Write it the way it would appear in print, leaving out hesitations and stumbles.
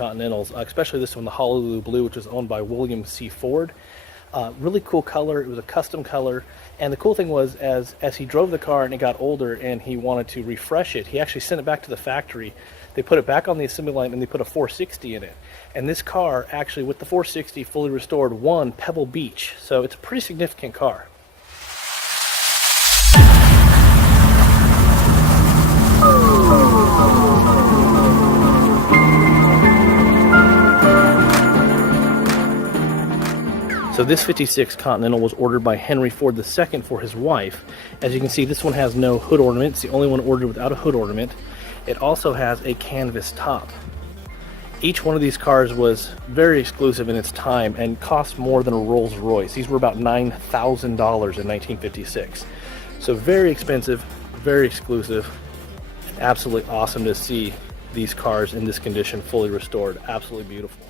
Continentals, especially this one, the Honolulu Blue, which was owned by William C. Ford. Really cool color. It was a custom color, and the cool thing was, as he drove the car and it got older and he wanted to refresh it, he actually sent it back to the factory. They put it back on the assembly line and they put a 460 in it. And this car actually, with the 460 fully restored, won Pebble Beach. So it's a pretty significant car. So this 56 Continental was ordered by Henry Ford II for his wife. As you can see, this one has no hood ornament. It's the only one ordered without a hood ornament. It also has a canvas top. Each one of these cars was very exclusive in its time and cost more than a Rolls Royce. These were about $9,000 in 1956. So very expensive, very exclusive, and absolutely awesome to see these cars in this condition, fully restored. Absolutely beautiful.